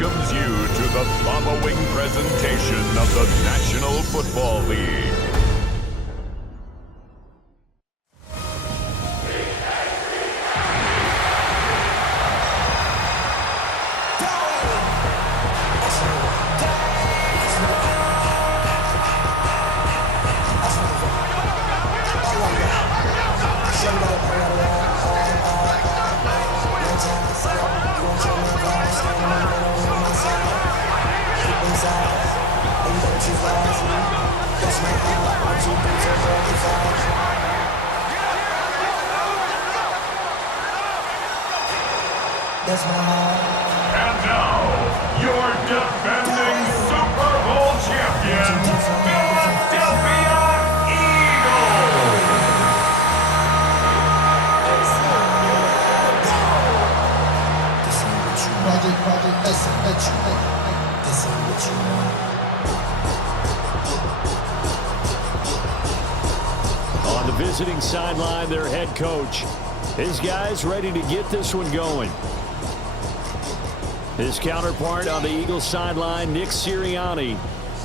welcomes you to the following presentation of the National Football League. And now, your defending Super Bowl champion, Philadelphia Eagles! On the visiting sideline, their head coach. His guys ready to get this one going. His counterpart on the Eagles sideline, Nick Sirianni.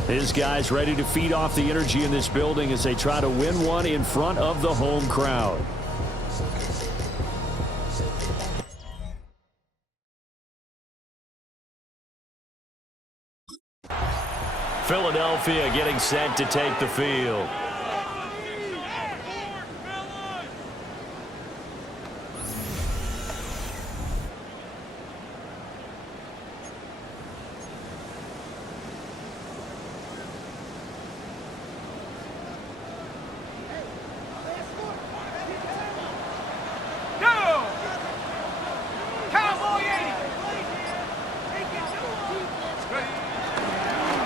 His guys ready to feed off the energy in this building as they try to win one in front of the home crowd. Philadelphia getting set to take the field.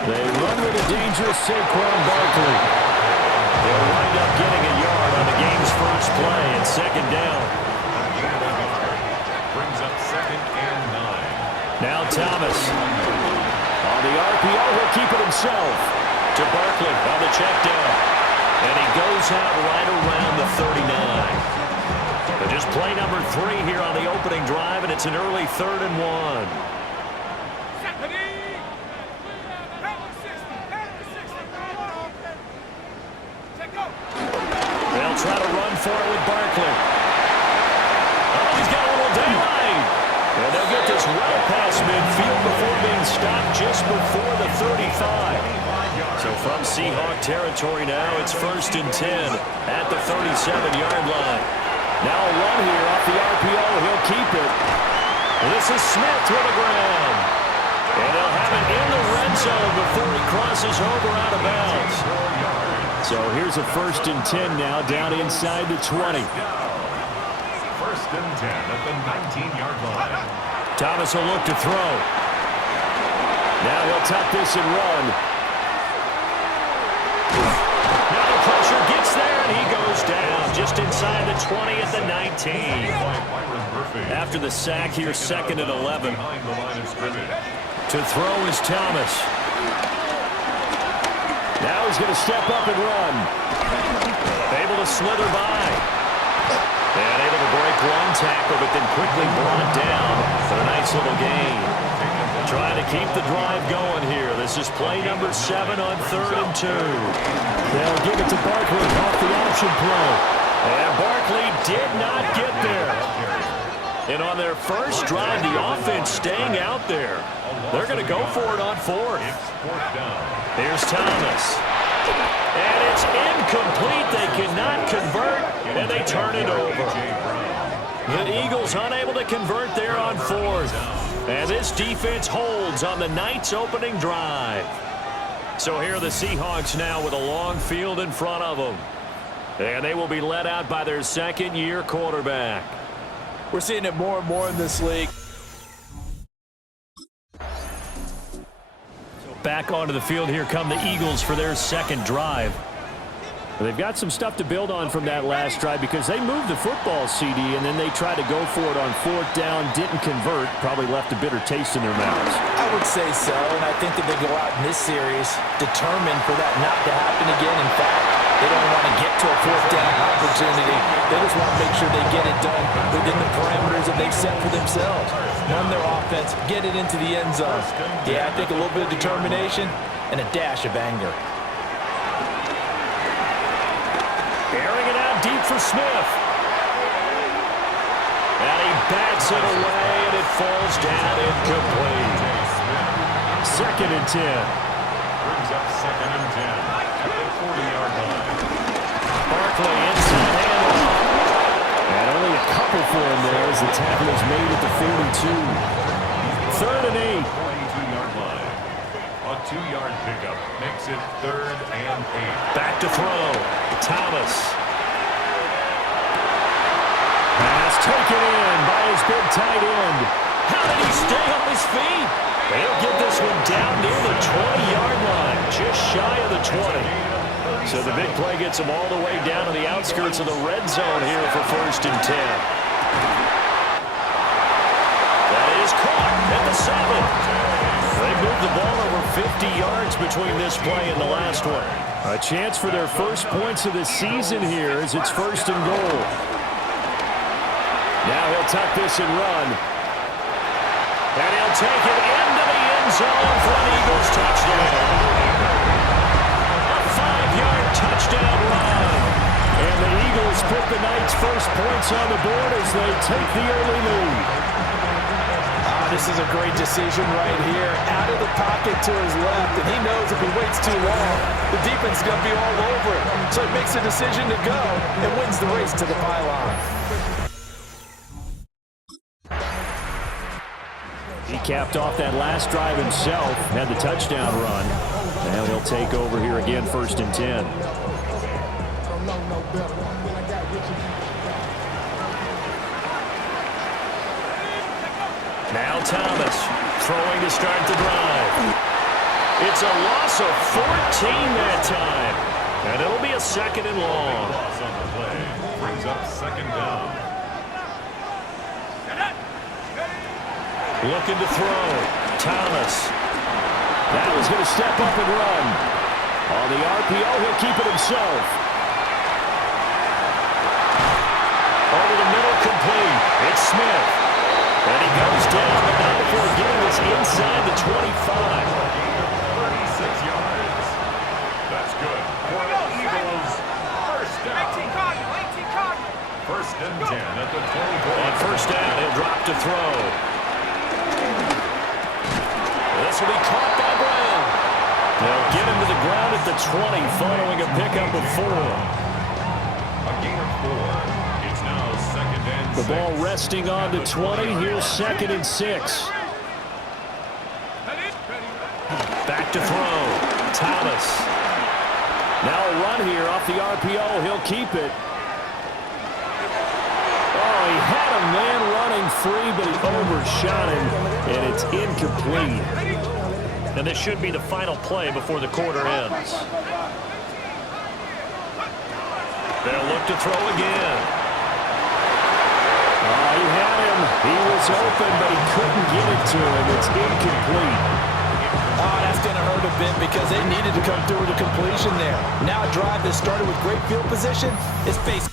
They run with a dangerous Saquon Barkley. They'll wind up getting a yard on the game's first play and second down. Brings up 2nd and 9. Now Thomas. On the RPO, he'll keep it himself. To Barkley on the check down. And he goes out right around the 39. But just play number 3 here on the opening drive, and it's an early 3rd and 1. They'll try to run for it with Barkley. Oh, he's got a little daylight. And they'll get this well past midfield before being stopped just before the 35. So from Seahawk territory now, it's 1st and 10 at the 37-yard line. Now a run here off the RPO. He'll keep it. This is Smith with the ground. And they'll have it in the red zone before he crosses over out of bounds. So here's a 1st and 10 now, down inside the 20. 1st and 10 at the 19-yard line. Thomas will look to throw. Now he'll tuck this and run. Now the pressure gets there, and he goes down just inside the 20 at the 19. After the sack here, 2nd and 11. To throw is Thomas. Now he's going to step up and run. Able to slither by. And able to break one tackle, but then quickly brought down for a nice little gain. Trying to keep the drive going here. This is play number 7 on 3rd and 2. They'll give it to Barkley off the option play. And Barkley did not get there. And on their first drive, the offense staying out there. They're going to go for it on 4th. Here's Thomas. And it's incomplete. They cannot convert, and they turn it over. The Eagles unable to convert there on 4th. And this defense holds on the Knights' opening drive. So here are the Seahawks now with a long field in front of them. And they will be led out by their 2nd-year quarterback. We're seeing it more and more in this league. Back onto the field, here come the Eagles for their 2nd drive. They've got some stuff to build on from that last drive because they moved the football, CD, and then they tried to go for it on 4th down, didn't convert, probably left a bitter taste in their mouths. I would say so, and I think that they go out in this series determined for that not to happen again. In fact, they don't want to get to a 4th down opportunity. They just want to make sure they get it done within the parameters goals that they've set for themselves. Run their offense, get it into the end zone. Yeah, I think a little bit of determination and a dash of anger. Airing it out deep for Smith. And he bats it away, and it falls down incomplete. 2nd and 10. Brings up 2nd and 10 at the 40-yard line. Barkley inside handoff. And only a couple for him there as the tackle is made at the 42. 3rd and 8. 42-yard line. A 2-yard pickup makes it 3rd and 8. Back to throw. Thomas. Pass taken in by his big tight end. How did he stay on his feet? They'll get this one down near the 20-yard line, just shy of the 20. So the big play gets them all the way down to the outskirts of the red zone here for 1st and 10. That is caught at the 7. They moved the ball over 50 yards between this play and the last one. A chance for their first points of the season here as it's 1st and goal. Now he'll tuck this and run. And he'll take it into the end zone for an Eagles touchdown. A 5-yard touchdown run. And the Eagles put the night's first points on the board as they take the early lead. This is a great decision right here. Out of the pocket to his left, and he knows if he waits too long, the defense is going to be all over it. So he makes a decision to go and wins the race to the pylon. He capped off that last drive himself, had the touchdown run. Now he'll take over here again, 1st and 10. Now Thomas throwing to start the drive. It's a loss of 14 that time. And it'll be a 2nd and long. Loss on the play brings up 2nd down. Looking to throw. Thomas. That was going to step up and run. On the RPO, he'll keep it himself. Over the middle, complete. It's Smith. And he goes down, but not before getting this inside the 25. 36 yards. That's good. For the Eagles, 1st down. 1st and 10 at the 24. On 1st down, he'll drop to throw. This will be caught by Brown. They'll get him to the ground at the 20 following a pickup of 4. A gain of 4. It's now 2nd and 6. The ball resting on the 20. Here's 2nd and 6. Back to throw. Thomas. Now a run here off the RPO. He'll keep it. Oh, he had a man running free, but he overshot him, and it's incomplete. And this should be the final play before the quarter ends. They'll look to throw again. Oh, he had him. He was open, but he couldn't get it to him. It's incomplete. Oh, that's going to hurt a bit because they needed to come through with a completion there. Now a drive that started with great field position is facing.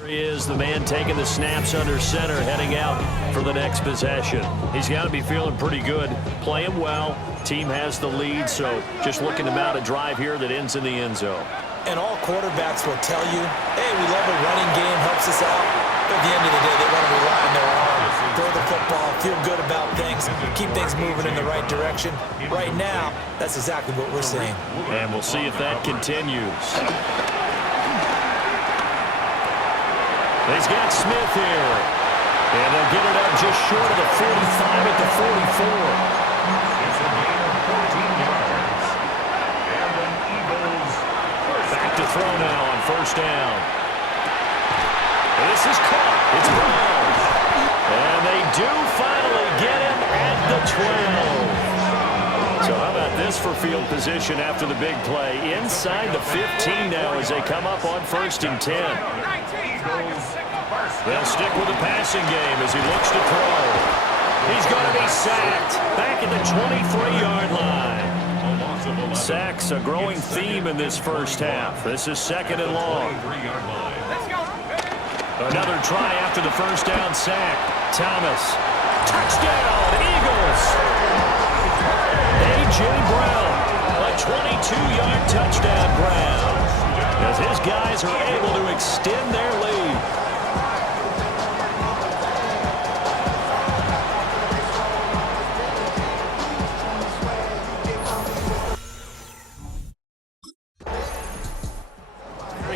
Here he is, the man taking the snaps under center, heading out for the next possession. He's got to be feeling pretty good, playing well. Team has the lead, so just looking to mount a drive here that ends in the end zone. And all quarterbacks will tell you, hey, we love a running game, helps us out. But at the end of the day, they want to rely on their arm, throw the football, feel good about things, keep things moving in the right direction. Right now, that's exactly what we're seeing. And we'll see if that continues. He's got Smith here. And they'll get it up just short of the 45 at the 44. It's a gain of 14 yards. And the Eagles back to throw now on 1st down. This is caught. It's Brown. And they do finally get him at the 12. So how about this for field position after the big play? Inside the 15 now as they come up on 1st and 10. They'll stick with the passing game as he looks to throw. He's going to be sacked back at the 23-yard line. Sacks a growing theme in this first half. This is 2nd and long. Another try after the first down sack. Thomas. Touchdown, Eagles. A.J. Brown, a 22-yard touchdown grab, as his guys are able to extend their lead.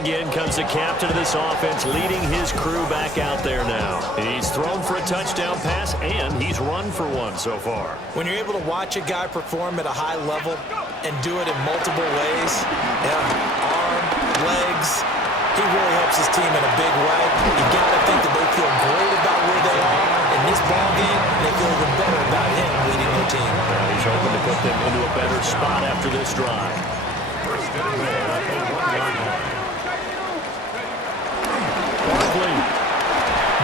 Again comes the captain of this offense, leading his crew back out there now. He's thrown for a touchdown pass, and he's run for one so far. When you're able to watch a guy perform at a high level and do it in multiple ways, arm, legs, he really helps his team in a big way. You got to think that they feel great about where they are in this ball game, and they feel even better about him leading their team. Well, he's hoping to put them into a better spot after this drive. Barkley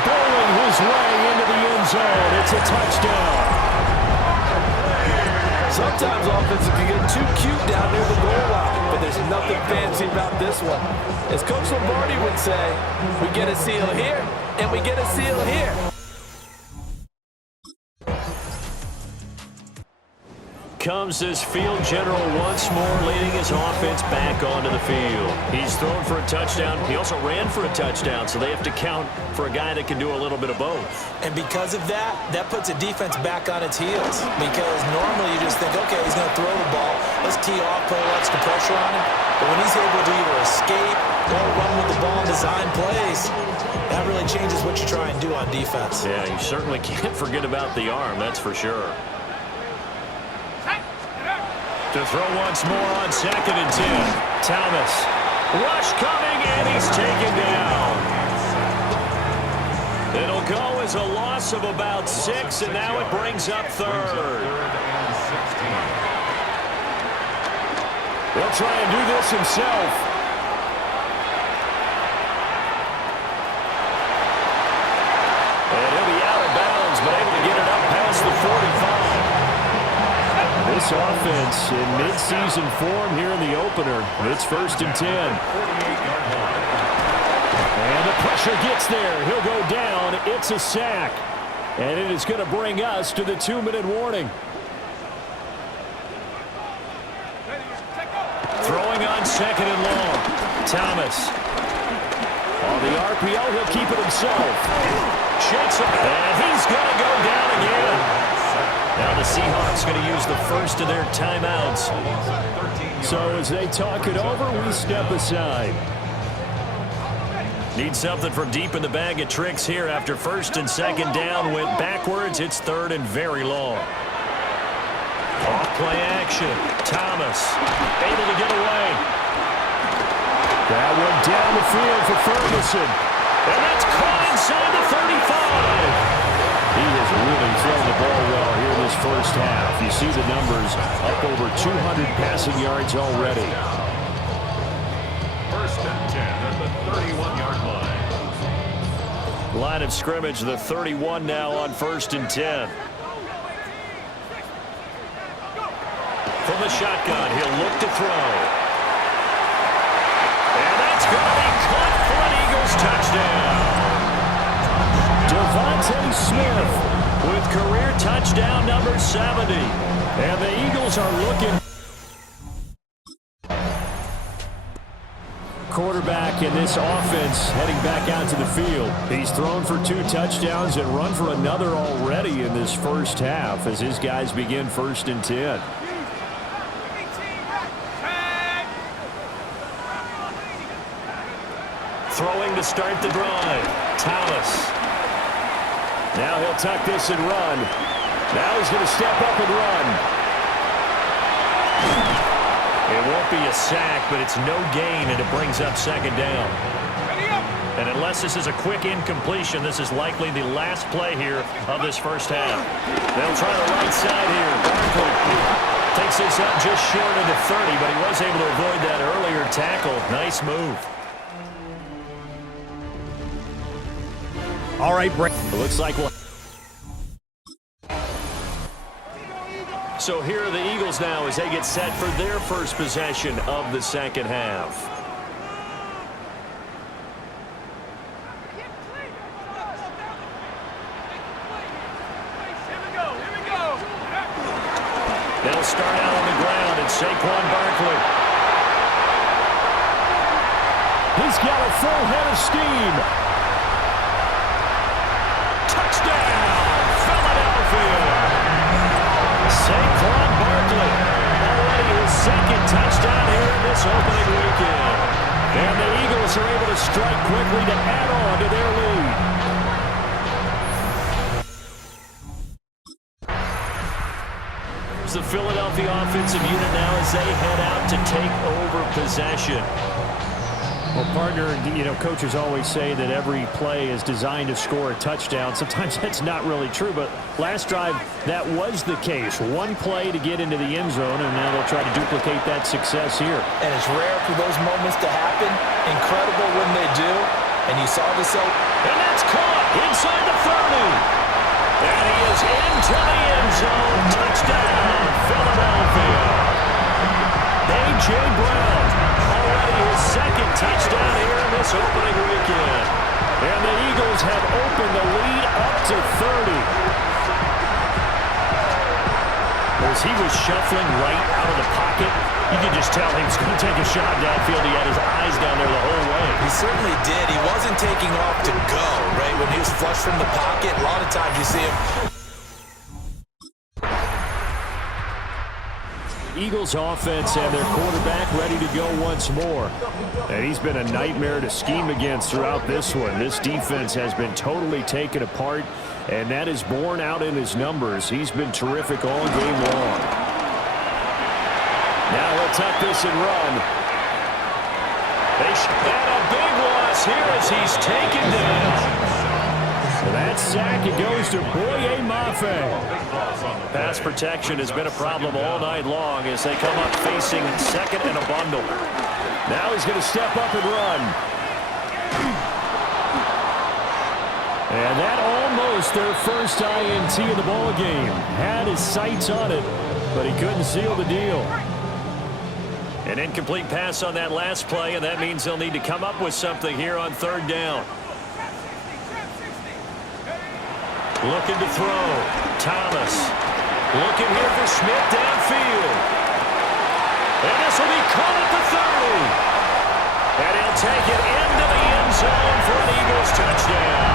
bowling his way into the end zone. It's a touchdown. Sometimes offenses can get too cute down near the goal line, but there's nothing fancy about this one. As Coach Lombardi would say, we get a seal here, and we get a seal here. Comes this field general once more, leading his offense back onto the field. He's thrown for a touchdown. He also ran for a touchdown, so they have to count for a guy that can do a little bit of both. And because of that, that puts a defense back on its heels. Because normally you just think, okay, he's going to throw the ball. Let's tee off, put a little extra pressure on him. But when he's able to either escape or run with the ball and design plays, that really changes what you try and do on defense. Yeah, you certainly can't forget about the arm, that's for sure. To throw once more on 2nd and 10. Thomas. Rush coming, and he's taken down. It'll go as a loss of about 6, and now it brings up 3rd. He'll try and do this himself. And he'll be out of bounds, but able to get it up past the 45. This offense in midseason form here in the opener. It's 1st and 10. And the pressure gets there. He'll go down. It's a sack. And it is going to bring us to the 2-minute warning. Throwing on 2nd and long. Thomas. On the RPO, he'll keep it himself. Shakes it. And he's going to go down again. Now the Seahawks going to use the first of their timeouts. So as they talk it over, we step aside. Need something from deep in the bag of tricks here after 1st and 2nd down. Went backwards. It's 3rd and very long. Off play action. Thomas able to get away. That one down the field for Ferguson. And that's caught inside the 35. He has really thrown the ball well here in this first half. You see the numbers, up over 200 passing yards already. 1st and 10 at the 31-yard line. Line of scrimmage, the 31 now on 1st and 10. From the shotgun, he'll look to throw. And that's going to be caught for an Eagles touchdown. Devontae Smith with career touchdown number 70. And the Eagles are looking. Quarterback in this offense heading back out to the field. He's thrown for 2 touchdowns and run for another already in this first half as his guys begin 1st and 10. Throwing to start the drive. Thomas. Now he'll tuck this and run. Now he's going to step up and run. It won't be a sack, but it's no gain, and it brings up 2nd down. And unless this is a quick incompletion, this is likely the last play here of this first half. They'll try the right side here. Barkley takes this up just short of the 30, but he was able to avoid that earlier tackle. Nice move. All right, Brett. It looks like we'll... So here are the Eagles now as they get set for their first possession of the second half. start out on the ground, and Saquon Barkley. He's got a full head of steam. Touchdown, Philadelphia. Saquon Barkley, already his second touchdown here in this opening weekend. And the Eagles are able to strike quickly to add on to their lead. The Philadelphia offensive unit now as they head out to take over possession. Well, partner, coaches always say that every play is designed to score a touchdown. Sometimes that's not really true, but last drive, that was the case. One play to get into the end zone, and now they'll try to duplicate that success here. And it's rare for those moments to happen. Incredible when they do. And you saw this. And that's caught inside the 30. And he is into the end zone. Touchdown, Philadelphia. A.J. Brown, already his second touchdown here in this opening weekend. And the Eagles have opened the lead up to 30. As he was shuffling right out of the pocket, you could just tell he was going to take a shot downfield. He had his eyes down there the whole way. He certainly did. He wasn't taking off to go, right? When he was flush from the pocket, a lot of times you see him. Eagles offense and their quarterback ready to go once more. And he's been a nightmare to scheme against throughout this one. This defense has been totally taken apart, and that is borne out in his numbers. He's been terrific all game long. Now he'll tuck this and run. And a big loss here as he's taken down. For that sack, it goes to Boye Mafe. Pass protection has been a problem all night long as they come up facing second and a bundle. Now he's going to step up and run. And that almost their first INT in the ball game. Had his sights on it, but he couldn't seal the deal. An incomplete pass on that last play, and that means they'll need to come up with something here on third down. Looking to throw. Thomas. Looking here for Smith downfield. And this will be caught at the 30. And he'll take it into the end zone for an Eagles touchdown.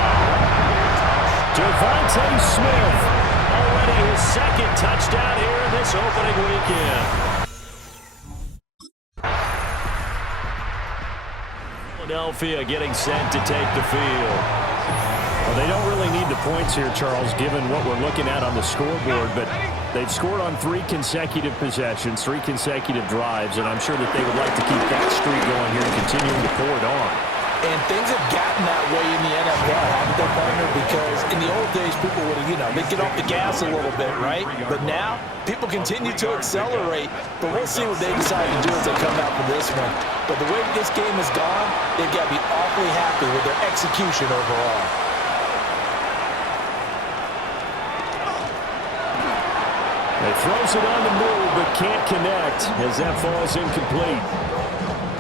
Devontae Smith. Already his second touchdown here in this opening weekend. Philadelphia getting set to take the field. Well, they don't really need the points here, Charles, given what we're looking at on the scoreboard, but they've scored on 3 consecutive possessions, 3 consecutive drives, and I'm sure that they would like to keep that streak going here and continuing to pour it on. And things have gotten that way in the NFL, haven't they, partner? Because in the old days, people would have, they'd get off the gas a little bit, right? But now, people continue to accelerate, but we'll see what they decide to do as they come out for this one. But the way this game has gone, they've got to be awfully happy with their execution overall. He throws it on the move, but can't connect as that falls incomplete.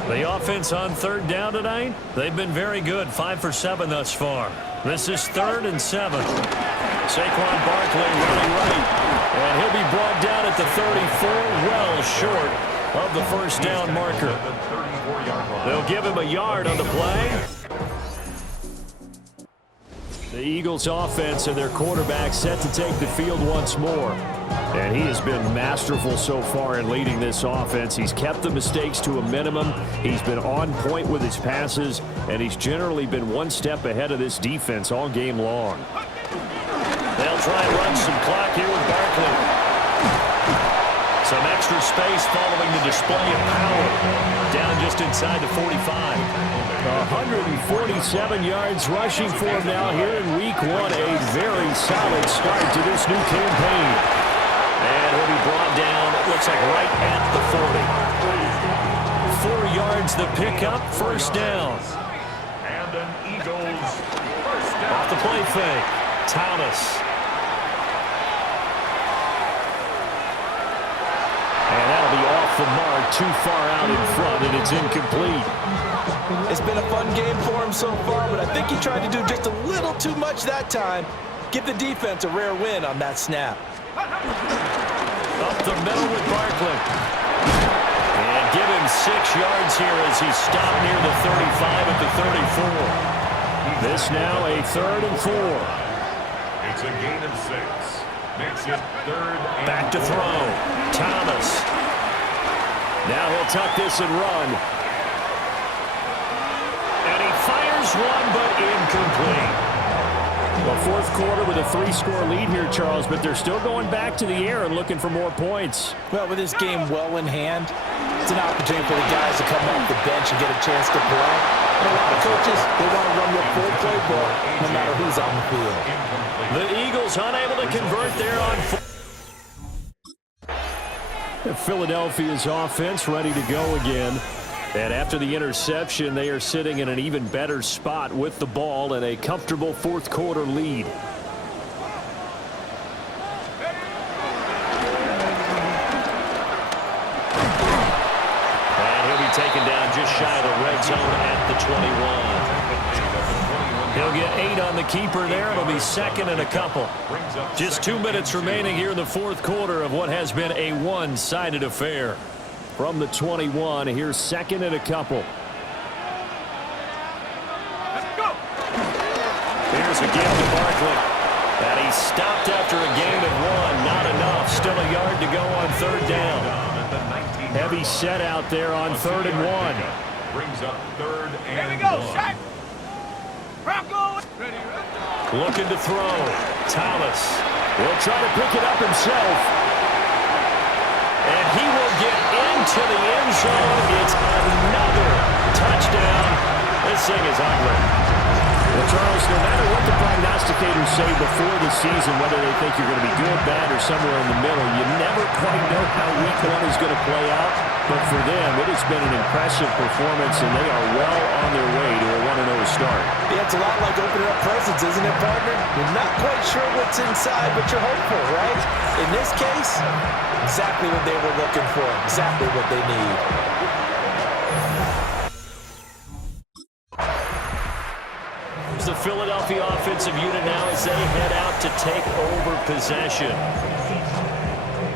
The offense on third down tonight, they've been very good, 5 for 7 thus far. This is 3rd and 7. Saquon Barkley running right, and he'll be brought down at the 34, well short of the first down marker. They'll give him a yard on the play. The Eagles offense and their quarterback set to take the field once more. And he has been masterful so far in leading this offense. He's kept the mistakes to a minimum. He's been on point with his passes, and he's generally been one step ahead of this defense all game long. They'll try and run some clock here with Barkley. Some extra space following the display of power. Down just inside the 45. 147 yards rushing for him now here in week 1. A very solid start to this new campaign. And he'll be brought down, it looks like right at the 40. 4 yards the pickup, first down. And an Eagles first down. Off the play fake, Thomas. And that'll be off the mark, too far out in front, and it's incomplete. It's been a fun game for him so far, but I think he tried to do just a little too much that time. Give the defense a rare win on that snap. Up the middle with Barkley. And give him 6 yards here as he stopped near the 35 at the 34. This now a 3rd and 4. It's a gain of 6. Makes it 3rd and Back to throw. Thomas. Now he'll tuck this and run. And he fires one, but incomplete. Well, 4th quarter with a 3-score lead here, Charles, but they're still going back to the air and looking for more points. Well, with this game well in hand, it's an opportunity for the guys to come off the bench and get a chance to play. And a lot of coaches, they want to run their full playbook no matter who's on the field. The Eagles unable to convert there on Philadelphia's offense ready to go again. And after the interception, they are sitting in an even better spot with the ball and a comfortable 4th quarter lead. And he'll be taken down just shy of the red zone at the 21. He'll get 8 on the keeper there. It'll be 2nd and a couple. Just 2 minutes remaining here in the 4th quarter of what has been a one-sided affair. From the 21, here's 2nd and a couple. Let's go. Here's a give to Barkley. And he stopped after a gain of 1. Not enough. Still a yard to go on 3rd down. Heavy set out there on 3rd and 1. Brings up 3rd and 1. Here we go, Shaq. Bronco. Looking to throw. Thomas will try to pick it up himself. And he will get into the end zone. It's another touchdown. This thing is ugly. Well, Charles, no matter what the prognosticators say before the season, whether they think you're going to be good, bad, or somewhere in the middle, you never quite know how week 1 is going to play out. But for them, it has been an impressive performance, and they are well on their way to a 1-0 start. Yeah, it's a lot like opening up presents, isn't it, partner? You're not quite sure what's inside, but you're hopeful, right? In this case, exactly what they were looking for, exactly what they need. The Philadelphia offensive unit now as they head out to take over possession.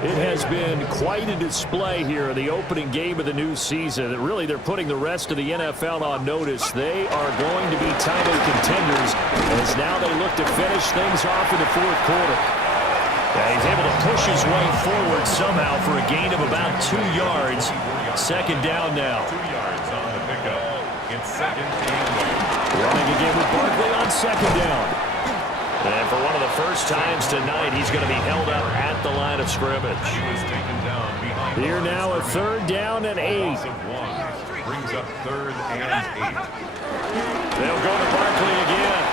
It has been quite a display here in the opening game of the new season. And really, they're putting the rest of the NFL on notice. They are going to be title contenders as now they look to finish things off in the 4th quarter. Yeah, he's able to push his way forward somehow for a gain of about 2 yards. 2nd down now. 2 yards on the pickup. It's 2nd and 1. Running again with Barkley on 2nd down. And for one of the first times tonight, he's going to be held up at the line of scrimmage. He was taken down behind. Here now a 3rd down and 8. Brings up 3rd and 8. They'll go to Barkley again.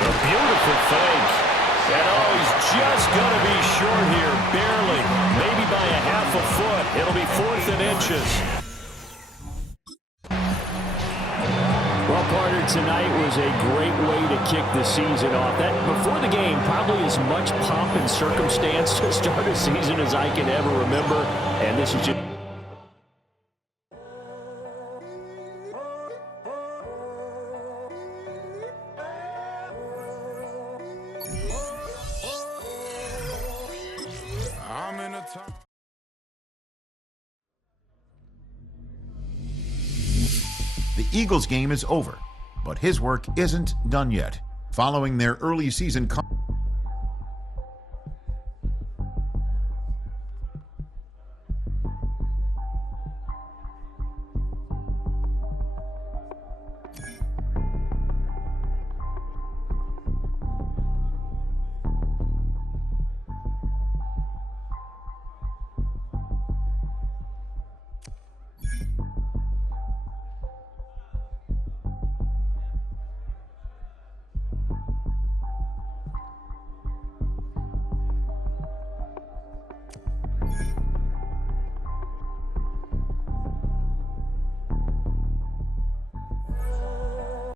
A beautiful fake. And oh, he's just going to be short here, barely. Maybe by a half a foot. It'll be 4th and inches. Well, partner, tonight was a great way to kick the season off. That before the game, probably as much pomp and circumstance to start a season as I can ever remember. And this is just... The Eagles game is over, but his work isn't done yet. Following their early season